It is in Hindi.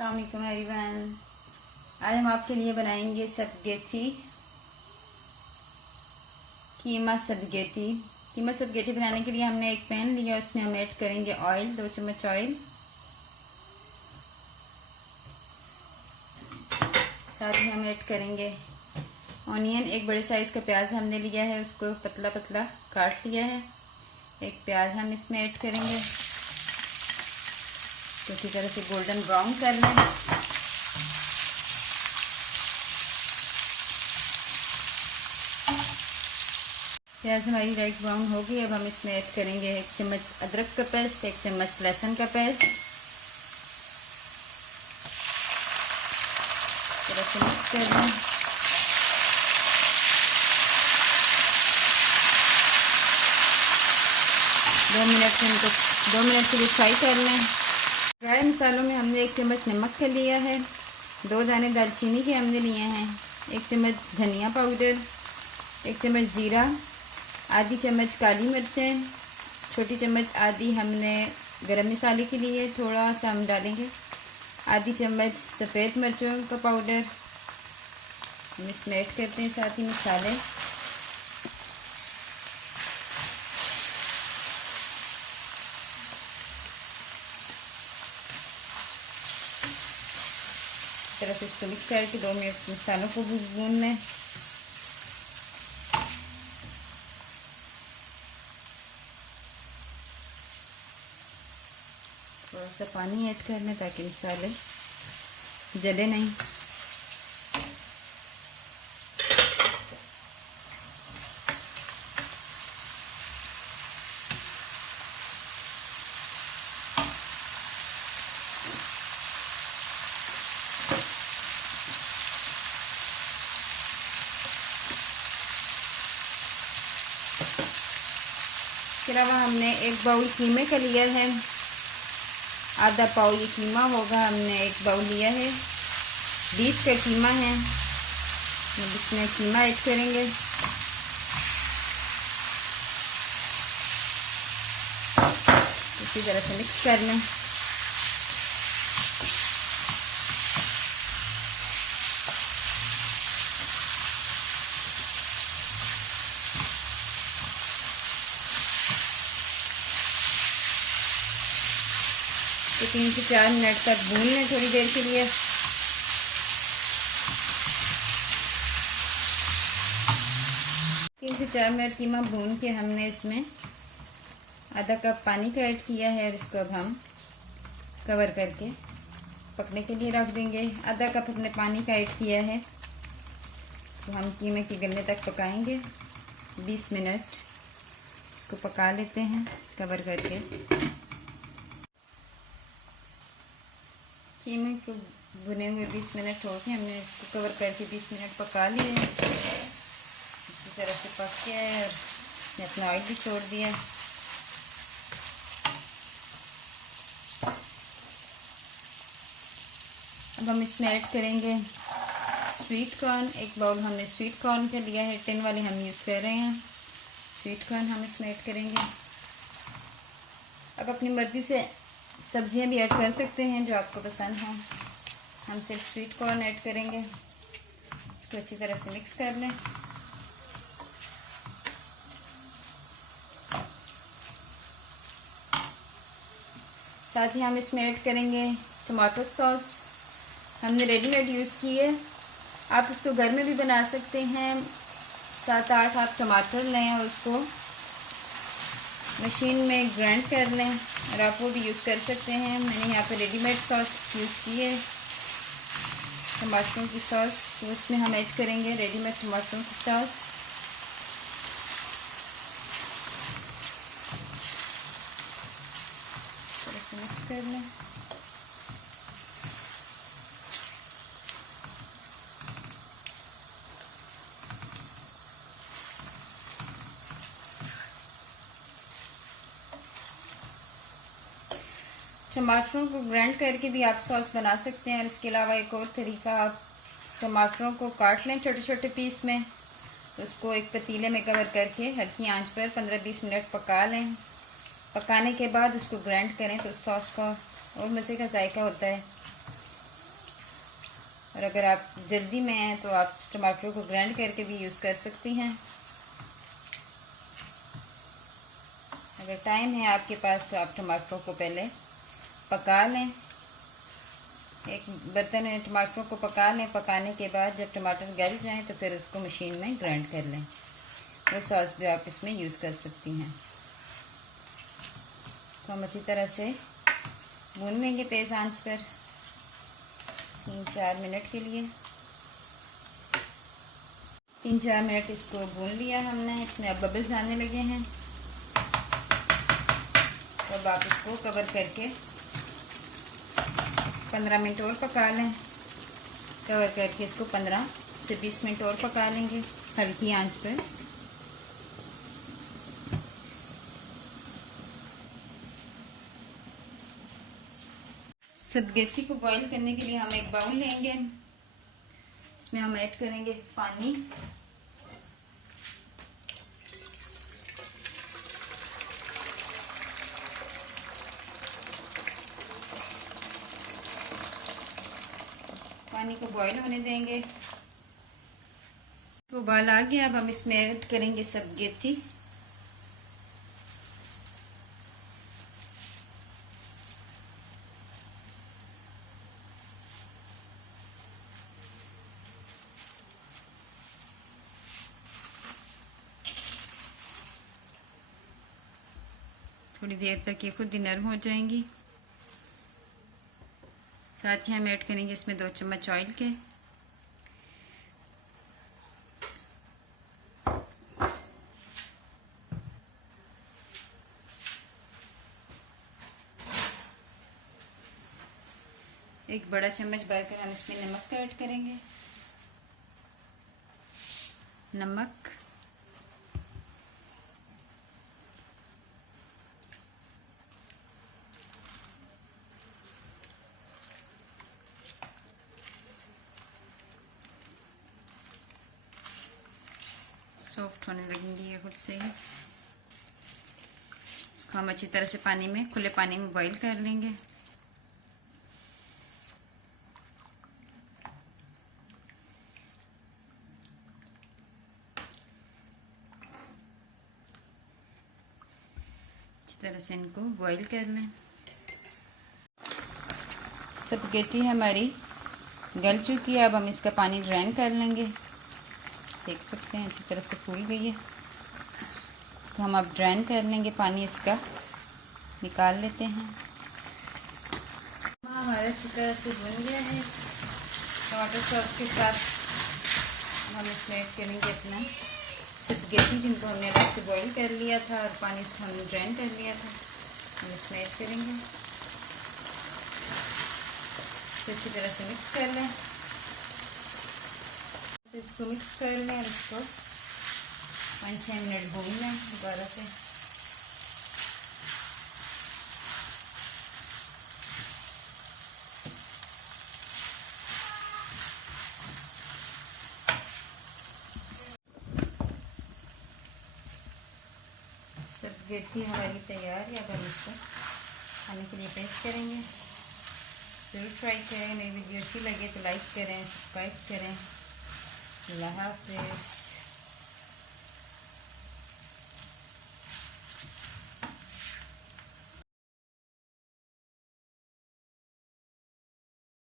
अस्सलाम वालेकुम एवरीवन। आज हम आपके लिए बनाएंगे स्पगेटी, कीमा स्पगेटी। कीमा स्पगेटी बनाने के लिए हमने एक पैन लिया, उसमें हम ऐड करेंगे ऑयल, 2 चम्मच ऑयल। साथ ही हम ऐड करेंगे ऑनियन, एक बड़े साइज़ का प्याज हमने लिया है, उसको पतला पतला काट लिया है। एक प्याज हम इसमें ऐड करेंगे, तो अच्छी तरह से गोल्डन ब्राउन कर लें। प्याज हमारी लाइट ब्राउन हो गई। अब हम इसमें ऐड करेंगे 1 चम्मच अदरक का पेस्ट, 1 चम्मच लहसुन का पेस्ट। थोड़ा सा मिक्स कर लें। दो मिनट के लिए फ्राई कर लें। फ्राई मसालों में हमने 1 चम्मच नमक का लिया है, 2 दाने दालचीनी के हमने लिए हैं, 1 चम्मच धनिया पाउडर, 1 चम्मच ज़ीरा, आधी चम्मच काली मिर्चें, छोटी चम्मच आधी हमने गरम मसाले के लिए थोड़ा सा हम डालेंगे, आधी चम्मच सफ़ेद मिर्चों का पाउडर हम इसमें ऐड करते हैं, साथ ही मसाले। इस तरह से इसको मिक्स करके 2 मिनट मसालों को भी भून लें। थोड़ा सा पानी ऐड कर लें ताकि मसाले जले नहीं। इसके अलावा हमने 1 बाउल कीमे का लिया है, आधा पाव ये कीमा होगा। हमने 1 बाउल लिया है, बीफ का कीमा है। हम इसमें कीमा ऐड करेंगे, इसी तरह से मिक्स कर लें। तो 3 से 4 मिनट तक भून लें थोड़ी देर के लिए। तीन से 4 मिनट कीमा भून के हमने इसमें आधा कप पानी का ऐड किया है, और इसको अब हम कवर करके पकने के लिए रख देंगे। आधा कप हमने पानी का ऐड किया है, इसको हम कीमे के गलने तक पकाएंगे। 20 मिनट इसको पका लेते हैं कवर करके। कीमे को भुने हुए 20 मिनट हो गए, हमने इसको कवर करके 20 मिनट पका लिए। इसी तरह से पक गया है और अपना ऑयल भी छोड़ दिया। अब हम इसमें ऐड करेंगे स्वीट कॉर्न। 1 बाउल हमने स्वीट कॉर्न का लिया है, टिन वाले हम यूज़ कर रहे हैं। स्वीट कॉर्न हम इसमें ऐड करेंगे। अब अपनी मर्ज़ी से सब्जियां भी ऐड कर सकते हैं जो आपको पसंद हो। हम सिर्फ स्वीट कॉर्न ऐड करेंगे। इसको अच्छी तरह से मिक्स कर लें। साथ ही हम इसमें ऐड करेंगे टमाटो सॉस। हमने रेडीमेड यूज़ की है, आप इसको घर में भी बना सकते हैं। 7-8 आप टमाटर लें और उसको मशीन में ग्राइंड कर लें, और आप वो भी यूज़ कर सकते हैं। मैंने यहाँ पे रेडीमेड सॉस यूज़ की है, टमाटरों की सॉस। उसमें हम ऐड करेंगे रेडीमेड टमाटरों की सॉस। थोड़ा सा मिक्स कर लें। टमाटरों को ग्राइंड करके भी आप सॉस बना सकते हैं, और इसके अलावा एक और तरीका, आप टमाटरों को काट लें छोटे छोटे पीस में, उसको एक पतीले में कवर करके हल्की आंच पर 15-20 मिनट पका लें। पकाने के बाद उसको ग्राइंड करें तो सॉस का और मज़े का जायका होता है। और अगर आप जल्दी में हैं तो आप टमाटर को ग्राइंड करके भी यूज़ कर सकती हैं। अगर टाइम है आपके पास तो आप टमाटरों को पहले पका लें। एक बर्तन में टमाटरों को पका लें। पकाने के बाद जब टमाटर गल जाएं तो फिर उसको मशीन में ग्राइंड कर लें। वो सॉस भी आप इसमें यूज़ कर सकती हैं। इसको हम अच्छी तरह से भून लेंगे तेज़ आंच पर 3-4 मिनट के लिए। 3-4 मिनट इसको भून लिया हमने। इसमें अब बबल्स आने लगे हैं। तो अब आप इसको कवर करके 15 मिनट और पका लें। कवर करके इसको 15 से 20 मिनट और पका लेंगे हल्की आंच पर। स्पगेटी को बॉईल करने के लिए हम एक बाउल लेंगे। इसमें हम ऐड करेंगे पानी। पानी को बॉईल होने देंगे। उबाल आ गया। अब हम इसमें ऐड करेंगे स्पगेटी। थोड़ी देर तक ये खुद ही नरम हो जाएंगी। साथ ही हम ऐड करेंगे इसमें 2 चम्मच ऑयल के। एक बड़ा चम्मच भरकर हम इसमें नमक का ऐड करेंगे। नमक, सॉफ्ट होने लगेंगी ये खुद से ही। इसको हम अच्छी तरह से पानी में, खुले पानी में बॉईल कर लेंगे। अच्छी तरह से इनको बॉईल कर लें। स्पगेटी हमारी गल चुकी है। अब हम इसका पानी ड्रेन कर लेंगे। देख सकते हैं अच्छी तरह से फूल गई है। तो हम अब ड्रेन कर लेंगे, पानी इसका निकाल लेते हैं। हमारा अच्छी तरह से बन गया है। टमाटर सॉस के साथ हम इसमें ऐड करेंगे अपना स्पगेटी, जिनको हमने अलग से बॉईल कर लिया था और पानी उसको हमने ड्रेन कर लिया था। हम इसमें ऐड करेंगे। तो अच्छी तरह से मिक्स कर लें। इसको मिक्स कर लें और इसको 5-6 मिनट भून लें दोबारा से। स्पगेटी हमारी तैयार है। अब हम इसको खाने के लिए पेश करेंगे। ज़रूर ट्राई करें। मेरी वीडियो अच्छी लगे तो लाइक करें, सब्सक्राइब करें। अल्लाह हाफ़िज़।